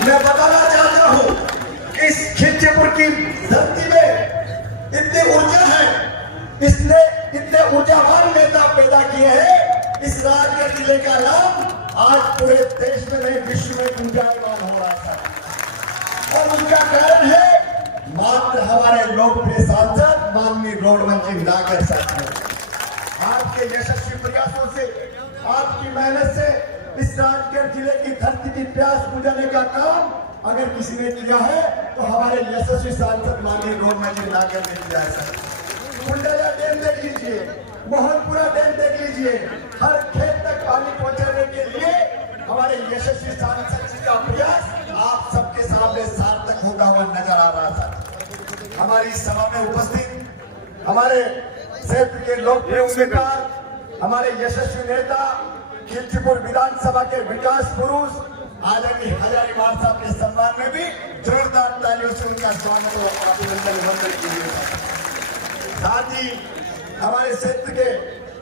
मैं बताना चाहता हूं कि इस खिलचीपुर की धरती में इतनी ऊर्जा है, इसने इतने ऊर्जावान नेता पैदा किए हैं। इस राजगढ़ जिले का नाम आज पूरे देश में नहीं विश्व में गुंजायमान हो रहा था और उसका कारण है मात्र हमारे लोकप्रिय सांसद माननीय रोड मंत्री नागर साहब। आपके यशस्वी प्रयासों से, आपकी मेहनत से इस राजगढ़ जिले की धरती की प्यास बुझाने का काम अगर किसी ने किया है तो हमारे यशस्वी सांसद माननीय रोड मंत्री नागर ने किया है। सर, कुंडला डैम देख लीजिए, मोहनपुरा डैम देख लीजिए, हर खेत तक पानी पहुंचाने के लिए हमारे यशस्वी सांसद जी का प्रयास आप सबके सामने सार्थक होता हुआ नजर आ रहा था। हमारी सभा में उपस्थित हमारे क्षेत्र के लोकप्रिय उम्मीदवार, हमारे यशस्वी नेता, खिलचीपुर विधानसभा के विकास पुरुष आदरणीय हजारीबाग साहब के सम्मान में भी जोरदार तालियों से उनका स्वागत और अभिनंदन वंदन कीजिए। साथ ही हमारे क्षेत्र के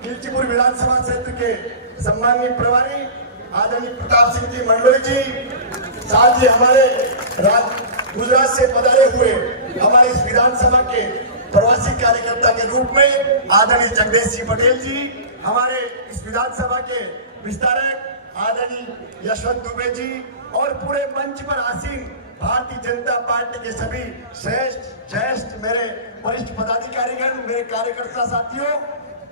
खिलचीपुर विधानसभा क्षेत्र के सम्मानीय प्रभारी आदरणीय प्रताप सिंह जी मंडोली जी, साथ ही हमारे गुजरात से पधारे हुए हमारे इस विधानसभा के प्रवासी कार्यकर्ता के रूप में आदरणीय जगदीश सिंह पटेल जी, हमारे इस विधानसभा के विस्तारक आदरणीय यशवंत दुबे जी और पूरे मंच पर आसीन भारतीय जनता पार्टी के सभी श्रेष्ठ मेरे वरिष्ठ पदाधिकारीगण, मेरे कार्यकर्ता साथियों,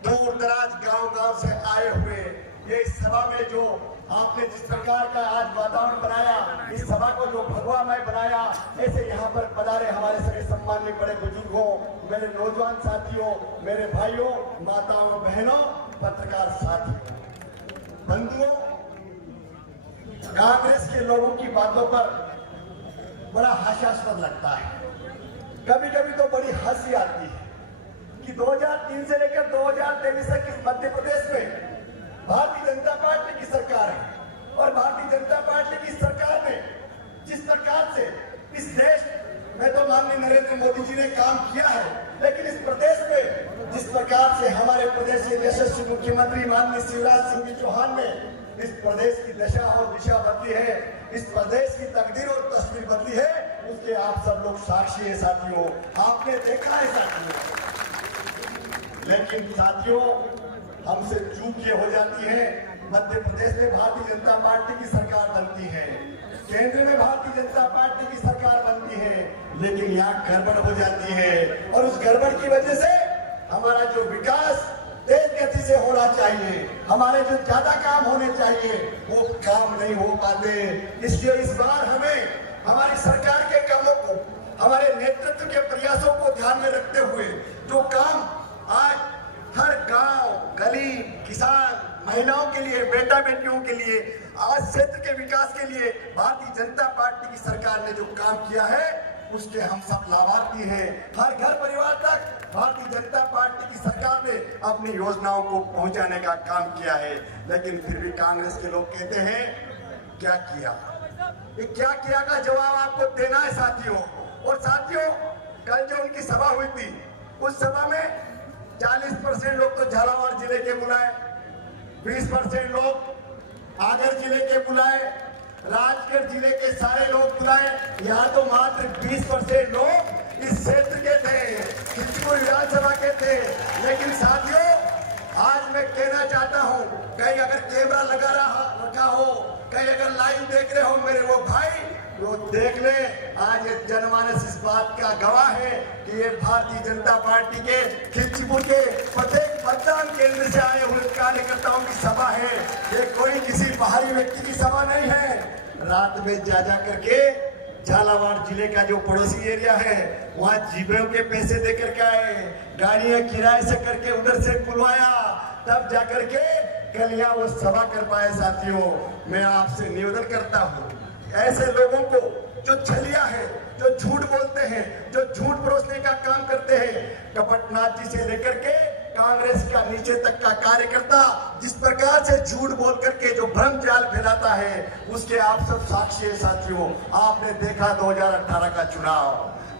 दूर दराज गांव से आए हुए ये इस सभा में जो आपने जिस प्रकार का आज वातावरण बनाया, इस सभा को जो भगवामय बनाया, ऐसे यहाँ पर पधारे हमारे सभी सम्मानित बड़े बुजुर्गों, मेरे नौजवान साथियों, मेरे भाइयों, माताओं, बहनों, पत्रकार साथियों, बंधुओं, कांग्रेस के लोगों की बातों पर बड़ा हास्यास्पद लगता है। कभी कभी तो बड़ी हंसी आती है कि 2003 से लेकर 2023 तक इस मध्य प्रदेश में भारतीय जनता पार्टी की सरकार है और भारतीय जनता पार्टी की सरकार ने जिस प्रकार से इस देश में तो माननीय नरेंद्र मोदी जी ने काम किया है, लेकिन इस प्रदेश में जिस प्रकार से हमारे प्रदेश के यशस्वी मुख्यमंत्री माननीय शिवराज सिंह चौहान ने इस प्रदेश की दशा और दिशा बदली है, इस प्रदेश की तकदीर और तस्वीर बदली है, उसके आप सब लोग साक्षी है साथियों, आपने देखा है साथियों। लेकिन साथियों, हमसे चूक ये हो जाती है, मध्य प्रदेश में भारतीय जनता पार्टी की सरकार बनती है, केंद्र में भारतीय जनता पार्टी की सरकार बनती है, लेकिन यहाँ गड़बड़ हो जाती है और उस गड़बड़ की वजह से हमारा जो विकास तेज गति से होना चाहिए, हमारे जो ज्यादा काम होने चाहिए वो काम नहीं हो पाते। इसलिए इस बार हमें हमारी सरकार के कामों को, हमारे नेतृत्व के प्रयासों को ध्यान में रखते हुए जो काम आज हर गांव, गली, किसान, महिलाओं के लिए, बेटा बेटियों के लिए, आज क्षेत्र के विकास के लिए भारतीय जनता पार्टी की सरकार ने जो काम किया है उसके हम सब लाभार्थी हैं। हर घर परिवार तक भारतीय जनता पार्टी की सरकार ने अपनी योजनाओं को पहुंचाने का काम किया है, लेकिन फिर भी कांग्रेस के लोग कहते हैं क्या किया, ये क्या किया का जवाब आपको देना है साथियों। और साथियों, कल जो उनकी सभा हुई थी उस सभा में 40% लोग तो झालावाड़ जिले के बुलाए, 20% लोग आगर जिले के बुलाए, राजगढ़ जिले के सारे लोग बुलाए, यहाँ तो मात्र 20% लोग इस क्षेत्र के थे, खिलचीपुर विधानसभा के थे। लेकिन साथियों, आज मैं कहना चाहता हूँ, कहीं अगर कैमरा लगा रखा हो, कहीं अगर लाइव देख रहे हो मेरे वो भाई, तो देख ले, आज जनमानस इस बात का गवाह है कि ये भारतीय जनता पार्टी के खिलचीपुर के प्रत्येक मतदान केंद्र से आए हुए कार्यकर्ताओं की सभा है। ये कोई किसी बाहरी व्यक्ति की सभा नहीं है। रात में जा करके झालावाड़ जिले का जो पड़ोसी एरिया है वहाँ जीबों के पैसे दे करके आए, गाड़ियां किराए से करके उधर से खुलवाया, तब जाकर के कल यहाँ वो सभा कर पाए। साथियों, मैं आपसे निवेदन करता हूँ, ऐसे लोगों को जो छलिया है, जो झूठ बोलते हैं, जो झूठ परोसने का काम करते हैं, कपटनाथ जी से लेकर के कांग्रेस का नीचे तक का कार्यकर्ता जिस प्रकार से झूठ बोल करके जो भ्रम जाल फैलाता है उसके आप सब साक्षी है साथियों। आपने देखा 2018 का चुनाव,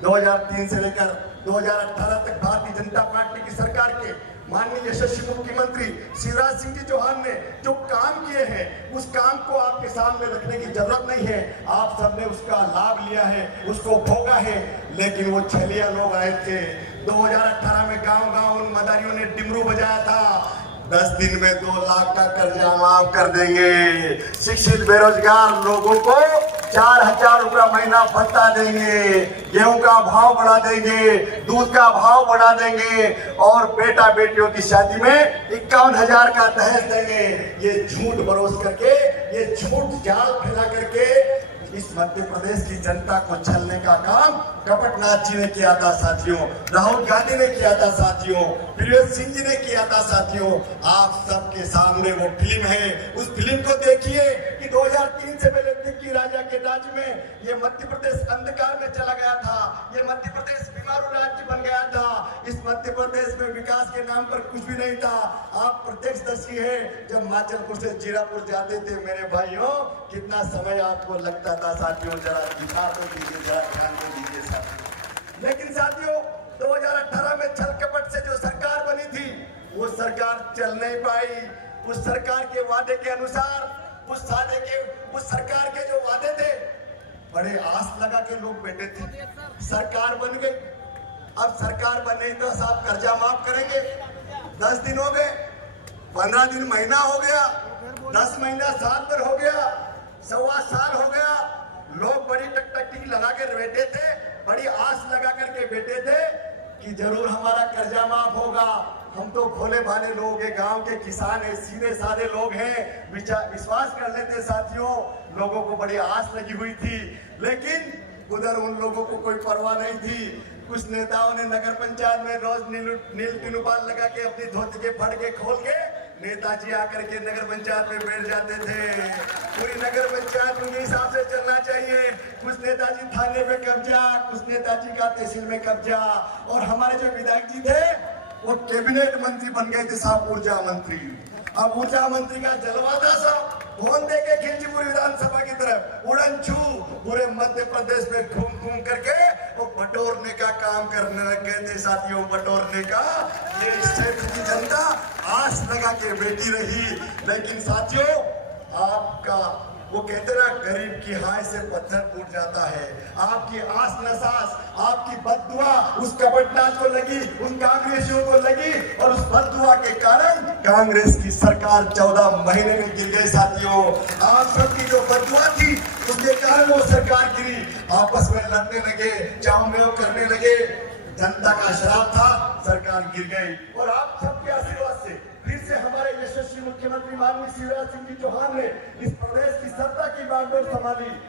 2003 से लेकर 2018 तक भारतीय जनता पार्टी की सरकार के माननीय यशस्वी मुख्यमंत्री शिवराज सिंह जी चौहान ने जो काम किए हैं उस काम को आपके सामने रखने की जरूरत नहीं है। आप सबने उसका लाभ लिया है, उसको भोगा है। लेकिन वो छलिया लोग आए थे 2018 में, गांव-गांव उन मदारियों ने डिमरू बजाया था 10 दिन में 2 लाख का कर्जा माफ कर देंगे, शिक्षित बेरोजगार लोगों को 4,000 रुपया महीना भत्ता देंगे, गेहूं का भाव बढ़ा देंगे, दूध का भाव बढ़ा देंगे और बेटा बेटियों की शादी में 51,000 का दहेज देंगे। ये झूठ बरोस करके, ये झूठ जाल फैला करके इस मध्य प्रदेश की जनता को छलने का काम कपटनाथ जी ने किया था साथियों, राहुल गांधी ने किया था साथियों, प्रियंका सिंह जी ने किया था साथियों। आप सबके सामने वो फिल्म है, उस फिल्म को देखिए कि 2003 से पहले दिग्गी राजा के राज्य में ये मध्य प्रदेश अंधकार में चला गया था, ये मध्य प्रदेश बीमारू राज्य बन गया था। इस मध्य प्रदेश में विकास के नाम पर कुछ भी नहीं था। आप प्रत्यक्षदर्शी है, जब माचलपुर से जीरापुर जाते थे मेरे भाइयों, कितना समय आपको लगता था साथियों, जरा दिखा तो दीजिए, जरा ध्यान तो दीजिए साथियों। लेकिन साथियों 2018 में छल कपट से जो सरकार बनी थी वो सरकार चल नहीं पाई। उस सरकार के वादे के अनुसार, उस सरकार के जो वादे थे, बड़े आस लगा के लोग बैठे थे। सरकार बन गई, अब सरकार बने तो साहब कर्जा माफ करेंगे। 10 दिन हो गए, 15 दिन महीना हो गया, 10 महीना साल भर हो गया, 1.25 साल हो गया। लोग बड़ी टकटकी लगा के बैठे थे, बड़ी आस लगा करके बैठे थे कि जरूर हमारा कर्जा माफ होगा। हम तो भोले भाले लोग हैं, गांव के किसान हैं, सीधे साधे लोग हैं, विश्वास कर लेते साथियों। लोगों को बड़ी आस लगी हुई थी, लेकिन उधर उन लोगों को कोई परवाह नहीं थी। कुछ नेताओं ने नगर पंचायत में रोज नील टिनुपाल लगा के अपनी धोती के फड़ के खोल के नेताजी आकर के नगर पंचायत में बैठ जाते थे। पूरी नगर पंचायत उनके हिसाब से चलना चाहिए। कुछ नेताजी थाने में कब्जा, कुछ नेताजी का तहसील में कब्जा, और हमारे जो विधायक जी थे वो कैबिनेट मंत्री बन गए थे साहब, ऊर्जा मंत्री। अब ऊर्जा मंत्री का जलवा था साहब, फोन देके खिलचीपुर विधानसभा की तरफ उड़न छू पूरे मध्य प्रदेश में घूम घूम करके वो बटोरने का काम करने लग गए थे साथियों, बटोरने का। ये इस क्षेत्र की जनता आस लगा के बैठी रही। लेकिन साथियों आपका वो कहते ना, गरीब की हाय से पत्थर फूट जाता है। आपकी आस नसास, आपकी बददुआ उस कपटनाथ को लगी, उन कांग्रेसियों को लगी, और उस बददुआ के कारण कांग्रेस की सरकार 14 महीने में गिर गई साथियों। आप सबकी जो बददुआ थी उसके कारण वो सरकार गिरी। आपस में लड़ने लगे, चाव मेव करने लगे, जनता का श्राप था, सरकार गिर गई। और आप सबके आशीर्वाद से फिर से हमारे यशस्वी मुख्यमंत्री माननीय शिवराज सिंह जी चौहान ने इस प्रदेश की सत्ता की बागडोर संभाली।